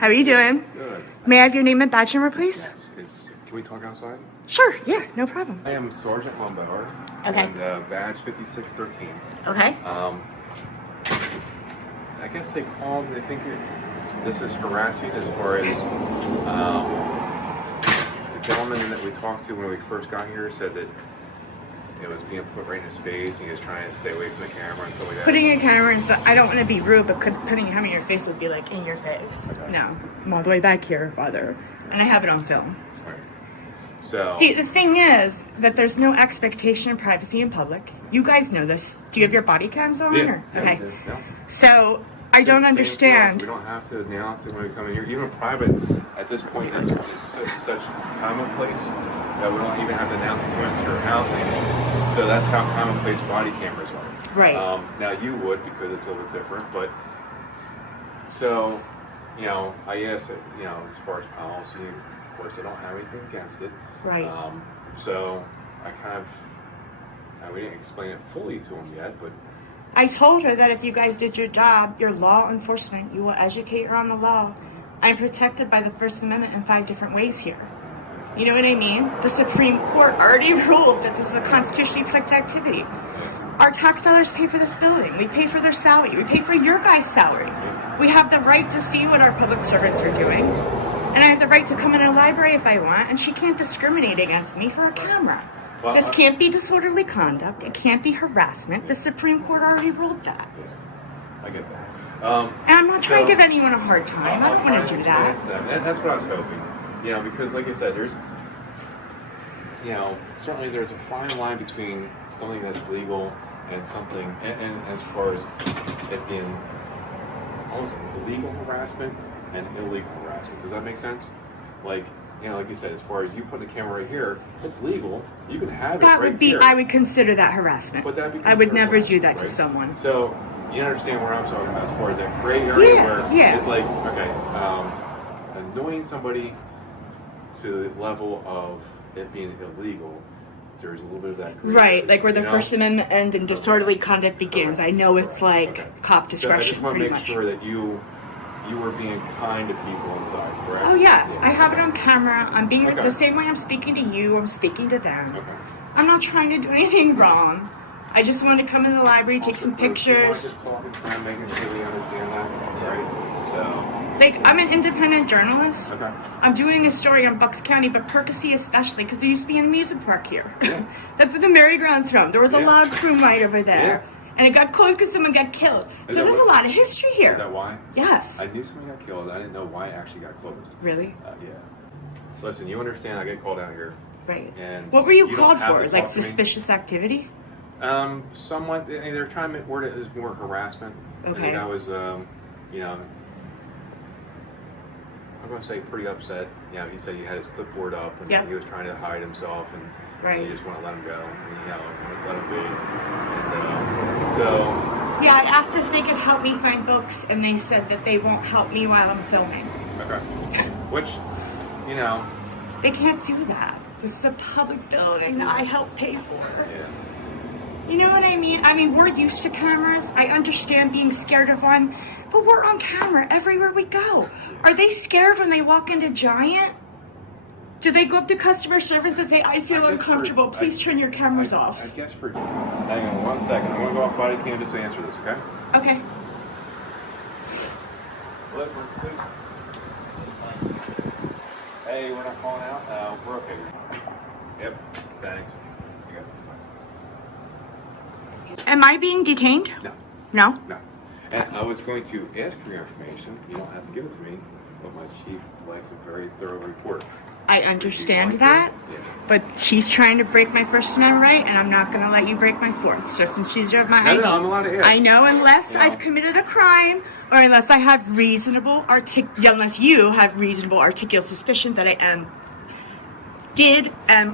How are you doing? Good. May I have your name and badge number, please? Can we talk outside? Sure, yeah, no problem. I am Sergeant Lombauer. Okay. And badge 5613. Okay. I guess they called, I think this is harassing as far as the gentleman that we talked to when we first got here said that it was being put right in his face and he was trying to stay away from the camera and stuff like that. Putting a camera in, I don't want to be rude, but putting a camera in your face would be like in your face. Okay. No, I'm all the way back here, Father. And I have it on film. Right. So, see, the thing is that there's no expectation of privacy in public. You guys know this. Do you have your body cams on? yeah, Or? yeah, Okay. Yeah. So I don't understand. We don't have to announce it when we come in here. Even private, at this point, it's such commonplace that we don't even have to announce it when it's your house anymore. So that's how commonplace body cameras are. Right. Now you would, because it's a little bit different, but so, I asked it, as far as policy, of course, I don't have anything against it. Right. So I we didn't explain it fully to him yet, but I told her that if you guys did your job, your law enforcement, you will educate her on the law. I'm protected by the First Amendment in 5 different ways here. You know what I mean? The Supreme Court already ruled that this is a constitutionally protected activity. Our tax dollars pay for this building. We pay for their salary. We pay for your guys' salary. We have the right to see what our public servants are doing. And I have the right to come in a library if I want, and she can't discriminate against me for a camera. Well, this can't be disorderly conduct. It can't be harassment. The Supreme Court already ruled that. I get that. And I'm not trying to give anyone a hard time. I don't want to do that. That's what I was hoping. Because like I said, there's, certainly there's a fine line between something that's legal and something, and as far as it being almost legal harassment and illegal harassment. Does that make sense? Like you said, as far as you putting the camera right here, it's legal. You can have it that right would be, here. I would consider that harassment. But that'd be I would never harassment, do that right? to someone. So you understand where I'm talking about as far as that gray area where it's like, okay, annoying somebody to the level of it being illegal. There's a little bit of that gray Right, area, like where the First Amendment ends and disorderly conduct begins. Correct. I know it's like cop So I discretion, just want to pretty make much. sure that you were being kind to people inside, correct? Oh yes, Yeah. I have it on camera. I'm being Okay. the same way I'm speaking to you. I'm speaking to them. Okay. I'm not trying to do anything wrong. I just want to come in the library, take some pictures. Just talking, trying, making sure we understand that, right? Like, I'm an independent journalist. So, okay. I'm doing a story on Bucks County, but Percy especially, because there used to be an amusement park here. Yeah. That's where the merry-go-round's from. There was a Yeah. log flume right over there. Yeah. And it got closed because someone got killed. So there's a lot of history here. Is that why? Yes. I knew someone got killed. I didn't know why it actually got closed. Really? Yeah. Listen, you understand I get called out here. Right. And What were you don't called have for? to Like talk to me. suspicious activity? Somewhat. They're trying to word it as more harassment. Okay. I think I was, I'm going to say pretty upset. He said he had his clipboard up and Yep. he was trying to hide himself and Right. you just want to let him go. And, let him be. And so. Yeah, I asked if they could help me find books, and they said that they won't help me while I'm filming. Okay. Which, They can't do that. This is a public building that I help pay for. Yeah. You know what I mean? I mean, we're used to cameras. I understand being scared of one, but we're on camera everywhere we go. Are they scared when they walk into Giant? Do they go up to customer service and say, I feel uncomfortable, please turn your cameras off? I guess for... Hang on 1 second. I'm going to go off body cam just to answer this, okay? Okay. Hey, we're not calling out? We're okay. Yep, thanks. Am I being detained? No. No? No. And I was going to ask for your information. You don't have to give it to me, but my chief likes a very thorough report. I understand Would you like that, it? Yeah. but she's trying to break my First Amendment right, and I'm not going to let you break my Fourth. So since she's my ID, No, I'm allowed to ask. I know unless I've committed a crime, or unless I have reasonable unless you have reasonable articulate suspicion that I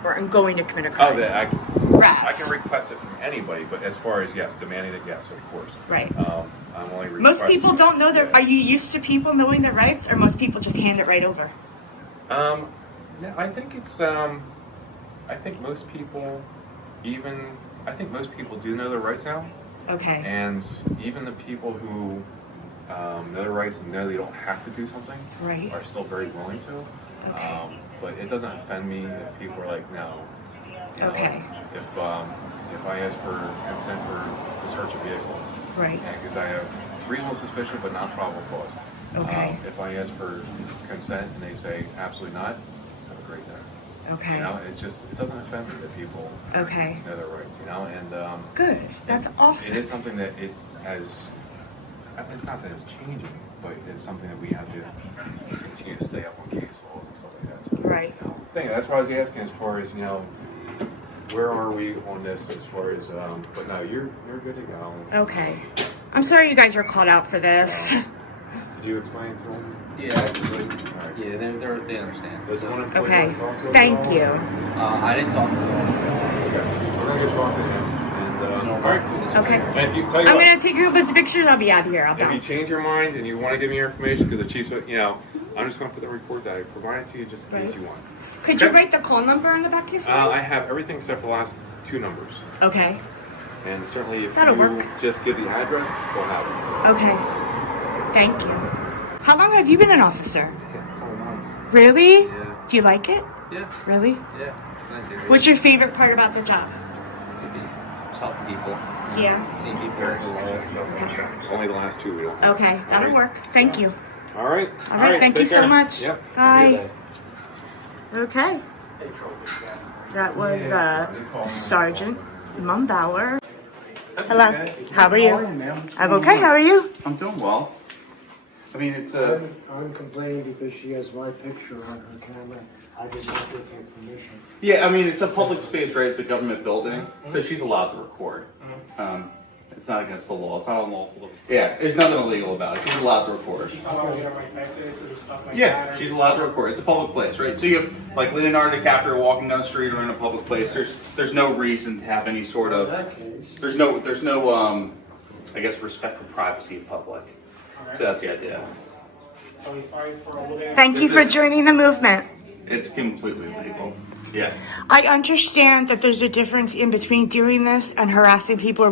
or am going to commit a crime. Oh, that I can request it from anybody, but as far as demanding it, yes, of course. Right. I'm only Most requesting. people don't know their. Are you used to people knowing their rights, or most people just hand it right over? Yeah, I think it's. I think most people, most people do know their rights now. Okay. And even the people who rights and know they don't have to do something, Right. are still very willing to. Okay. But it doesn't offend me if people are like, no. You know, Okay. If I ask for consent to search a vehicle, Right. because I have reasonable suspicion but not probable cause. Okay. If I ask for consent and they say absolutely not, have a great day. Okay. You know, it's just, it doesn't offend me that people Okay. know their rights, you know, and Good. That's awesome. it is something that it has, it's not that it's changing, but it's something that we have to continue to stay up on case laws and stuff like that. So, Right. you know, that's why I was asking as far as, you know, where are we on this as far as, but no, you're good to go. Okay. I'm sorry you guys were called out for this. Did you explain to them? Yeah, Alright. yeah, they understand. Does one employee Okay. want to talk to us Thank at all? you. I didn't talk to them. Okay. We're gonna get talking to him. And, all right. Okay. And if you, tell you I'm what, gonna take a bunch of pictures. I'll be out of here. I'll if you bounce. change your mind and you want to give me your information, because the chief's, you know, I'm just gonna put the report that I provided to you just in case you want. Could you Okay. write the call number on the back here for me? I have everything except for the last two numbers. Okay. And certainly if That'll you work. just give the address, we'll have it. Okay. Thank you. How long have you been an officer? Yeah, a couple months. Really? Yeah. Do you like it? Yeah, Really? yeah. It's nice area. What's your favorite part about the job? Maybe just helping people, Yeah. seeing people break the law, stuff like that. Only the last two we don't have. Okay, that'll All right. work. Thank you. All right. All right, thank you take so care. much. Yep. Bye. Have a good day. Okay. That was Sergeant Mumbauer. Hello. How are you? I'm okay. How are you? I'm doing well. I mean, it's I'm complaining because she has my picture on her camera. I did not give her permission. yeah, I mean, it's a public space, right? It's a government building, so she's allowed to record. It's not against the law. It's not unlawful. Yeah, there's nothing illegal about it. She's allowed to record. Yeah, she's allowed to record. It's a public place, right? So you have like Leonardo DiCaprio walking down the street or in a public place. There's no reason to have any sort In of that case, there's no I guess respect for privacy in public. So that's the idea. Thank you for joining the movement. It's completely legal. Yeah. I understand that there's a difference in between doing this and harassing people or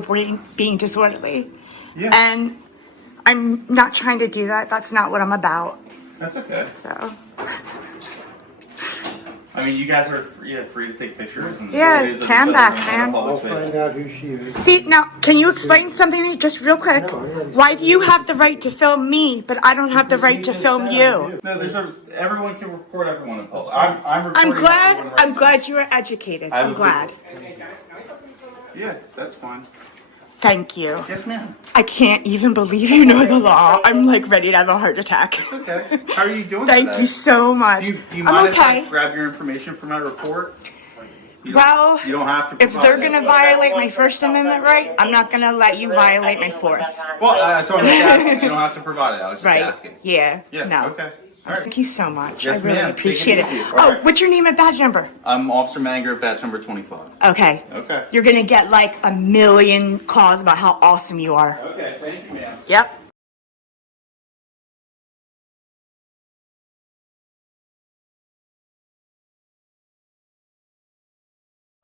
being disorderly. Yeah. And I'm not trying to do that. That's not what I'm about. That's okay. So, I mean, you guys are free to take pictures. And Yeah, it is a- cam it's a- back, it's a man. public I'll space. find out who she is. see, now, can you explain something just real quick? Why do you have the right to film me, but I don't have the right to film you? No, everyone can record everyone in public. I'm recording. everyone right I'm now. glad you were educated. I have I'm a glad. Yeah, that's fine. Thank you. Yes, ma'am. I can't even believe you know the law. I'm like ready to have a heart attack. It's okay. How are you doing Thank today? you so much. Do you I'm mind okay. if I grab your information for my report? You don't- Well, you don't have to. if provide they're it. gonna violate my First Amendment right, I'm not gonna let you violate my Fourth. Well, that's what I'm just asking. You don't have to provide it. I was just Right? asking. Yeah. Yeah. No. Okay. All right. Thank you so much. Yes, I really ma'am. Take it appreciate it. easy. All Oh, right. what's your name and badge number? I'm Officer Manger, batch number 25. Okay. Okay. You're gonna get like a million calls about how awesome you are. Okay. Thank you, ma'am. Yep.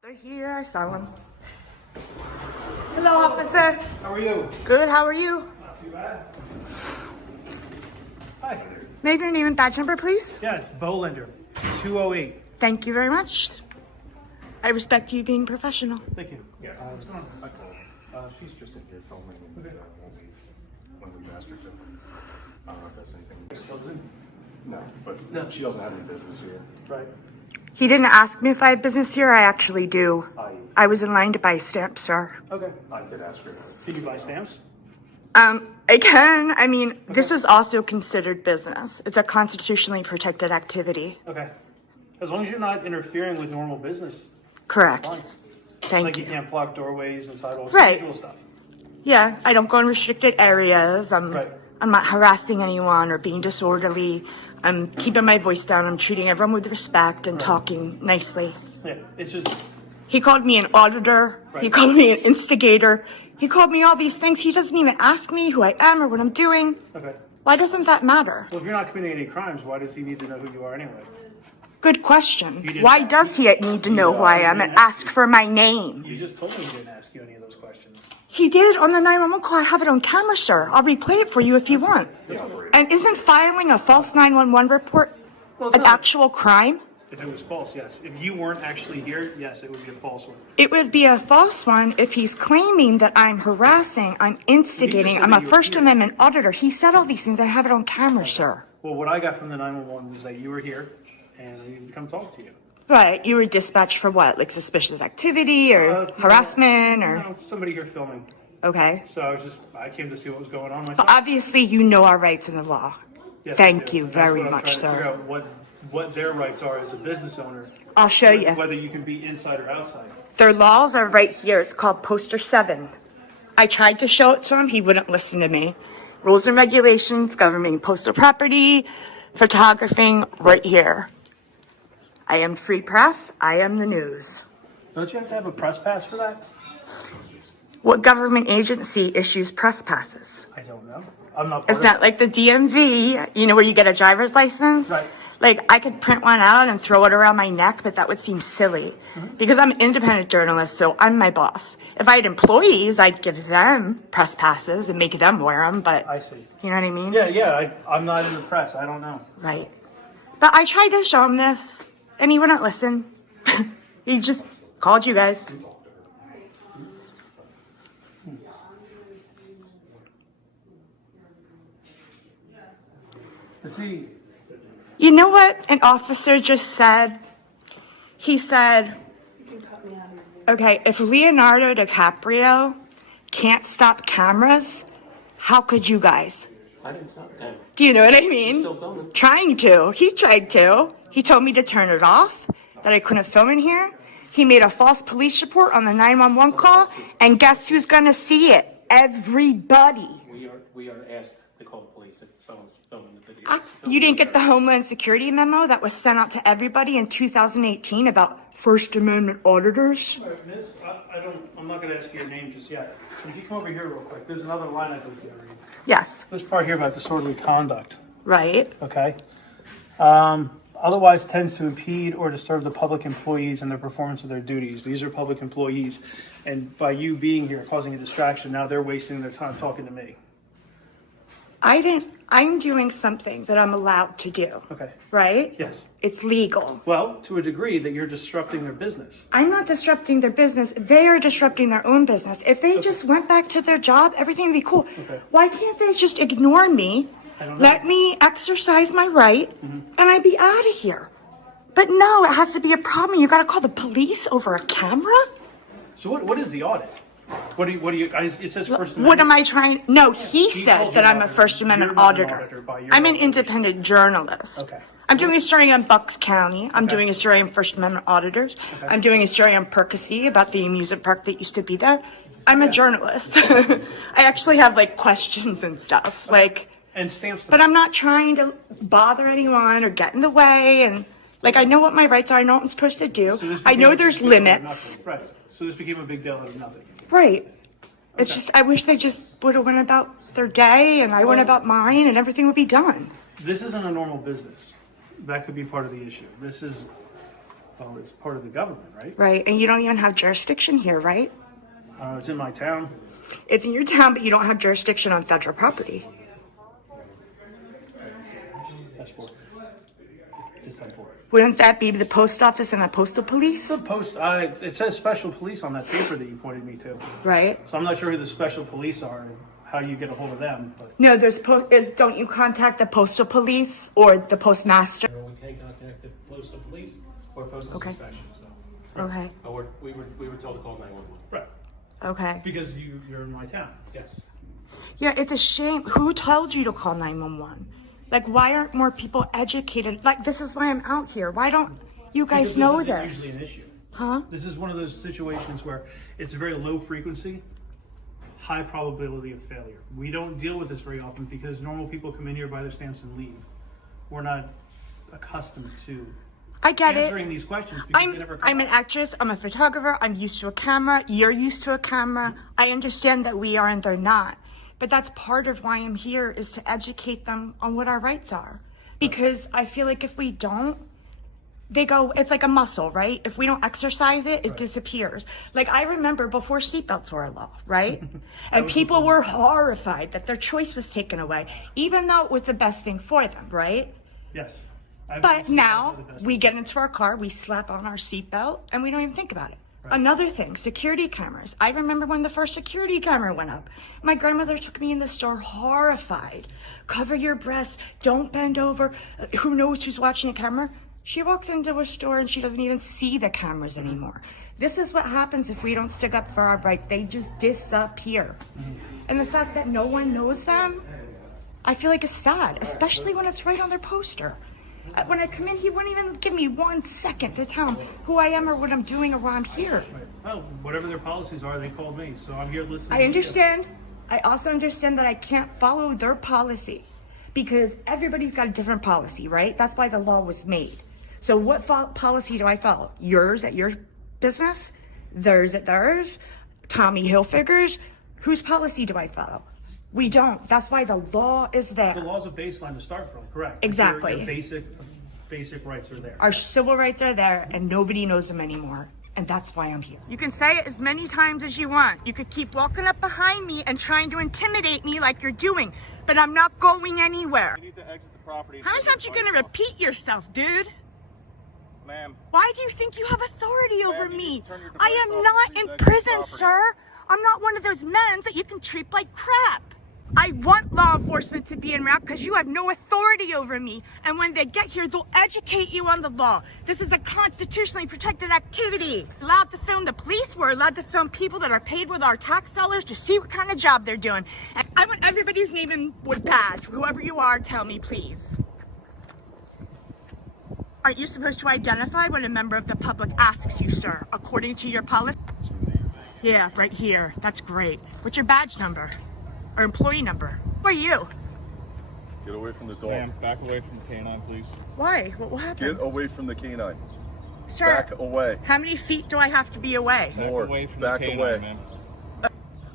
They're here. I saw them. Hello, officer. How are you? Good. How are you? Not too bad. Hi. May I have your name and badge number, please? Yeah, it's Bowlander, 208. Thank you very much. I respect you being professional. Thank you. Yeah. What's going on? I called. She's just in here filming and won't be when we asked her to. I don't know if that's anything. No, but No. she doesn't have any business here. Right. He didn't ask me if I have business here. I actually do. I was in line to buy stamps, sir. Okay. I did ask her. Can you buy stamps? I can. I mean, this is also considered business. It's a constitutionally protected activity. Okay. As long as you're not interfering with normal business. Correct. Fine. Thank Like you. you can't block doorways and sidewalks, Right. usual stuff. Yeah, I don't go in restricted areas. Right. I'm not harassing anyone or being disorderly. I'm keeping my voice down. I'm treating everyone with respect and talking nicely. Yeah, it's just, He called me an auditor. He Right. called me an instigator. He called me all these things. He doesn't even ask me who I am or what I'm doing. okay. Why doesn't that matter? Well, if you're not committing any crimes, why does he need to know who you are anyway? Good question. didn't Why ask does he need to know who I am and ask for my name? You just told me he didn't ask you any of those questions. He did on the 911 call. I have it on camera, sir. I'll replay it for you if you want. And isn't filing a false 911 report Well, it's an not. actual crime? If it was false, yes. If you weren't actually here, yes, it would be a false one. It would be a false one if he's claiming that I'm harassing, I'm instigating, said I'm that a you were First here. Amendment auditor. He said all these things. I have it on camera, sir. Well, what I got from the 911 was that you were here and I needed to come talk to you. But you were dispatched for what? Like suspicious activity or harassment or? No, somebody here filming. Okay. So I came to see what was going on But myself. obviously you know our rights in the law. Yes, I Thank do. you That's very what I'm much, trying to figure sir. out what their rights are as a business owner. I'll show you. Whether you can be inside or outside. Their laws are right here. It's called Poster 7. I tried to show it to him. He wouldn't listen to me. Rules and regulations governing postal property, photographing, right here. I am free press. I am the news. Don't you have to have a press pass for that? What government agency issues press passes? I don't know. I'm not part It's of not like the DMV, you know, where you get a driver's license? Right. Like, I could print one out and throw it around my neck, but that would seem silly. Because I'm an independent journalist, so I'm my boss. If I had employees, I'd give them press passes and make them wear them, but I see. you know what I mean? Yeah, I'm not in the press. I don't know. Right. But I tried to show him this, and he wouldn't listen. He just called you guys. See, You know what an officer just said? He said, okay, if Leonardo DiCaprio can't stop cameras, how could you guys? I didn't stop that. Do you know what I mean? Still filming. Trying to. He tried to. He told me to turn it off, that I couldn't film in here. He made a false police report on the 911 call, and guess who's gonna see it? Everybody. We are asked to call the police if someone's filming the video. You didn't get the Homeland Security memo that was sent out to everybody in 2018 about First Amendment auditors? Miss, I'm not going to ask you your name just yet. If you come over here real quick, there's another line I'd like to read. Yes, This part here about disorderly conduct, right. okay? Otherwise tends to impede or disturb the public employees in their performance of their duties. These are public employees, and by you being here, causing a distraction, now they're wasting their time talking to me. I'm doing something that I'm allowed to do, Okay, right? yes. It's legal. Well, to a degree that you're disrupting their business. I'm not disrupting their business. They are disrupting their own business. If they just went back to their job, everything would be cool. Okay. Why can't they just ignore me, I don't know. let me exercise my right, and I'd be out of here? But no, it has to be a problem. You got to call the police over a camera? So what is the audit? What do you, it says First Amendment. What am I trying? No, he He said told that you I'm a not- First Amendment you're not an auditor. auditor by your I'm an own independent journalist. Okay. I'm doing a story on Bucks County. I'm Okay. doing a story on First Amendment auditors. Okay. I'm doing a story on Percy about the amusement park that used to be there. I'm a journalist. I actually have like questions and stuff. Like, And stamps. but I'm not trying to bother anyone or get in the way. And like, I know what my rights are. I know what I'm supposed to do. So this I became know a there's big deal out of limits. nothing. Right. So this became a big deal out of nothing. Right. It's Okay. just, I wish they just would have went about their day and I went about mine and everything would be done. This isn't a normal business. That could be part of the issue. This is, well, it's part of the government, right? Right. And you don't even have jurisdiction here, right? It's in my town. It's in your town, but you don't have jurisdiction on federal property. That's for it. It's time for it. Wouldn't that be the post office and the postal police? The post, it says special police on that paper that you pointed me to. Right. So I'm not sure who the special police are and how you get a hold of them, but. No, don't you contact the postal police or the postmaster? We can contact the postal police or postal Okay. inspection, so. Okay. We were told to call 911. Right. Okay. Because you're in my town. Yes. Yeah, it's a shame. Who told you to call 911? Like, why aren't more people educated? Like, this is why I'm out here. Why don't you guys Because know this isn't this? usually an issue. Huh? This is one of those situations where it's a very low frequency, high probability of failure. We don't deal with this very often because normal people come in here, buy their stamps, and leave. We're not accustomed to I get it. answering these questions because they never come I'm an up. actress. I'm a photographer. I'm used to a camera. You're used to a camera. I understand that we are and they're not. But that's part of why I'm here, is to educate them on what our rights are. Because I feel like if we don't, they go, it's like a muscle, right? If we don't exercise it, it disappears. Like I remember before seatbelts were a law, right? And people were horrified that their choice was taken away, even though it was the best thing for them, right? Yes. But now we get into our car, we slap on our seatbelt, and we don't even think about it. Right. Another thing, security cameras. I remember when the first security camera went up. My grandmother took me in the store horrified. Cover your breasts, don't bend over. Who knows who's watching a camera? She walks into a store and she doesn't even see the cameras anymore. This is what happens if we don't stick up for our rights. They just disappear. And the fact that no one knows them, I feel like is sad, especially when it's right on their poster. When I come in, he won't even give me 1 second to tell him who I am or what I'm doing or why I'm here. Well, whatever their policies are, they called me, so I'm here listening. I understand. I also understand that I can't follow their policy because everybody's got a different policy, right? That's why the law was made. So what policy do I follow? Yours at your business? Theirs at theirs? Tommy Hilfiger's? Whose policy do I follow? We don't. That's why the law is there. The law's a baseline to start from, correct? Exactly. Your basic rights are there. Our civil rights are there and nobody knows them anymore. And that's why I'm here. You can say it as many times as you want. You could keep walking up behind me and trying to intimidate me like you're doing, but I'm not going anywhere. You need to exit the property. How many times are you gonna repeat yourself, dude? Ma'am. Why do you think you have authority over me? turn your device I am off not and in exit the prison, property. sir. I'm not one of those men that you can treat like crap. I want law enforcement to be in route because you have no authority over me. And when they get here, they'll educate you on the law. This is a constitutionally protected activity. Allowed to film the police. We're allowed to film people that are paid with our tax dollars to see what kind of job they're doing. And I want everybody's name in with badge. Whoever you are, tell me, please. Aren't you supposed to identify when a member of the public asks you, sir, according to your policy? Yeah, right here. That's great. What's your badge number? Or employee number? Who are you? Get away from the dog. Ma'am, back away from the canine, please. Why? What will happen? Get away from the canine. Sir, Back away. how many feet do I have to be away? More. Back away. Man.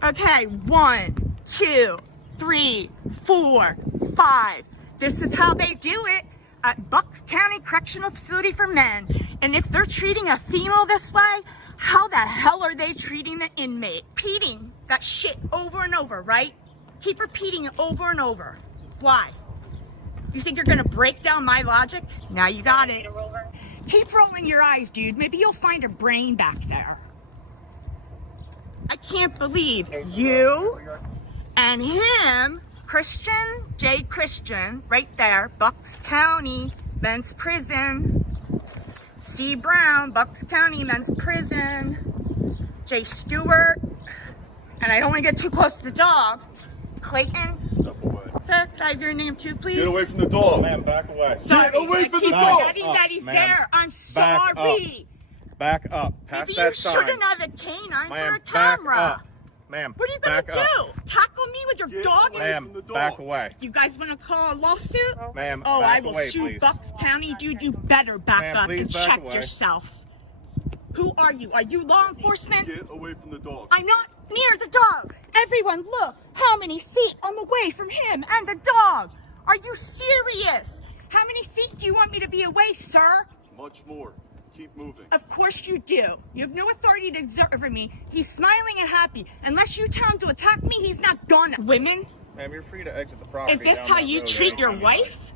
Okay, 1, 2, 3, 4, 5. This is how they do it at Bucks County Correctional Facility for Men. And if they're treating a female this way, how the hell are they treating the inmate? Repeating that shit over and over, right? Keep repeating it over and over. Why? You think you're gonna break down my logic? Now you got it. Keep rolling your eyes, dude. Maybe you'll find a brain back there. I can't believe you and him, Jay Christian, right there, Bucks County Men's Prison. C. Brown, Bucks County Men's Prison. Jay Stewart. And I don't want to get too close to the dog. Clayton. Step away. Sir, could I have your name too, please? Get away from the dog. Ma'am, back away. Sorry, Get away from the keep dog. forgetting that he's ma'am. there. I'm Back sorry. Back up. Past Maybe that you sign. shouldn't have a canine for a Ma'am, camera. back up. Ma'am, What are you gonna back do? up. Tackle me with your Get dog? away from the dog. Back away. You guys want to call a lawsuit? Ma'am, Oh, back I will away, sue please. Bucks County, dude. You better back Ma'am, up please and back check away. yourself. Who are you? Are you law enforcement? Get away from the dog. I'm not near the dog. Everyone, look how many feet I'm away from him and the dog. Are you serious? How many feet do you want me to be away, sir? Much more. Keep moving. Of course you do. You have no authority to exert over me. He's smiling and happy. Unless you tell him to attack me, he's not gonna. Women, Ma'am, you're free to exit the property. is this down how that you road treat your anytime you like. wife?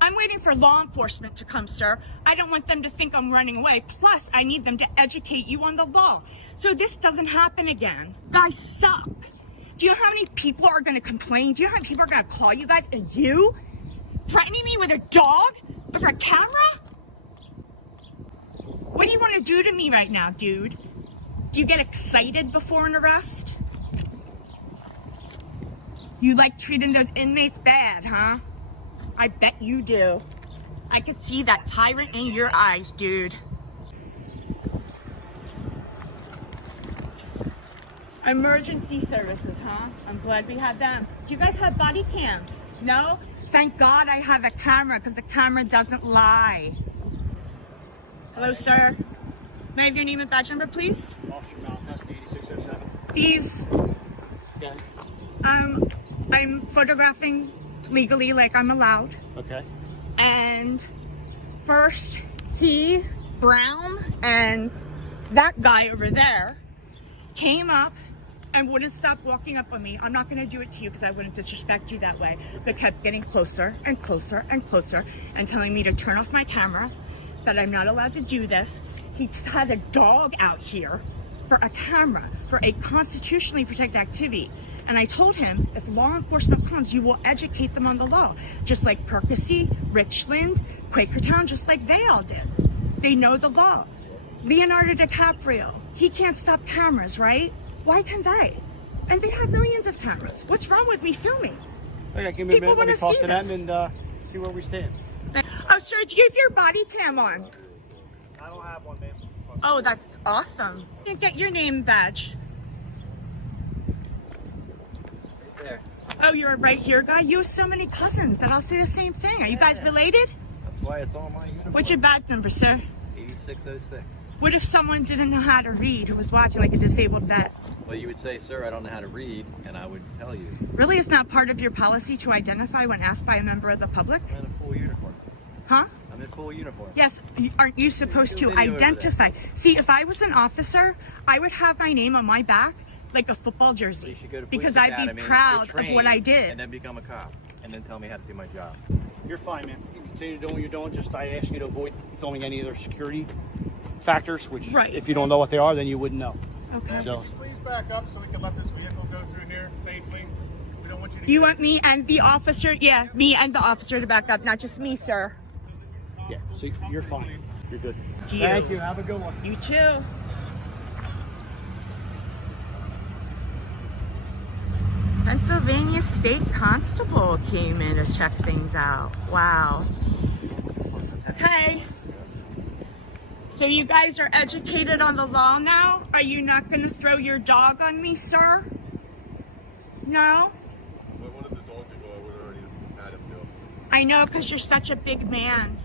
I'm waiting for law enforcement to come, sir. I don't want them to think I'm running away. Plus, I need them to educate you on the law. So this doesn't happen again. Guys suck. Do you know how many people are gonna complain? Do you know how many people are gonna call you guys? And you? Threatening me with a dog? Over a camera? What do you want to do to me right now, dude? Do you get excited before an arrest? You like treating those inmates bad, huh? I bet you do. I could see that tyrant in your eyes, dude. Emergency services, huh? I'm glad we have them. Do you guys have body cams? No? Thank God I have a camera, because the camera doesn't lie. Hello, sir. May I have your name and badge number, please? Officer Malatesta, 8607. Please. Okay. I'm photographing legally like I'm allowed. Okay. And first, he, Brown, and that guy over there came up and wouldn't stop walking up on me. I'm not gonna do it to you because I wouldn't disrespect you that way, but kept getting closer and closer and closer and telling me to turn off my camera, that I'm not allowed to do this. He has a dog out here for a camera, for a constitutionally protected activity. And I told him, if law enforcement comes, you will educate them on the law. Just like Percy, Richland, Quakertown, just like they all did. They know the law. Leonardo DiCaprio, he can't stop cameras, right? Why can they? And they have millions of cameras. What's wrong with me filming? Okay, give me a People minute, let me wanna talk see to them this. and see where we stand. Oh, sir, do you have your body cam on? I don't have one, man. Oh, that's awesome. You can get your name badge. Right there. Oh, you're a right here guy? You have so many cousins that all say the same thing. Are you guys related? That's why it's on my uniform. What's your badge number, sir? 8606. What if someone didn't know how to read who was watching, like a disabled vet? Well, you would say, sir, I don't know how to read, and I would tell you. Really, it's not part of your policy to identify when asked by a member of the public? I'm in a full uniform. Huh? I'm in full uniform. Yes, aren't you supposed to Video over identify? See, if I was an officer, I would have my name on my back like a football jersey You should go to police because I'd be academy, proud get of what I trained, did. And then become a cop, and then tell me how to do my job. You're fine, man. You continue doing what you're doing. Just I ask you to avoid filming any other security factors, which Right. if you don't know what they are, then you wouldn't know. Okay. So, Please back up so we can let this vehicle go through here safely. We don't want you to. You want me and the officer? Yeah, me and the officer to back up, not just me, sir. yeah, so you're fine. You're good. Thank you. Have a good one. You too. Pennsylvania State Constable came in to check things out. Wow. Okay. So you guys are educated on the law now? Are you not going to throw your dog on me, sir? No? If I wanted the dog to go, I would have already had him go. I know, because you're such a big man.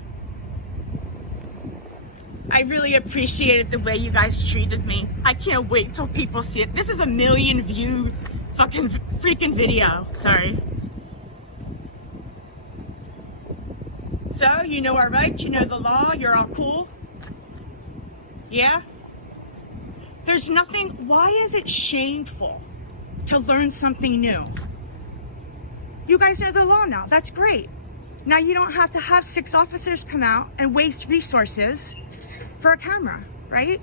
I really appreciated the way you guys treated me. I can't wait till people see it. This is a 1 million view fucking freaking video. Sorry. So, you know our rights, you know the law, you're all cool? Yeah? There's nothing, why is it shameful to learn something new? You guys know the law now, that's great. Now you don't have to have 6 officers come out and waste resources for a camera, right?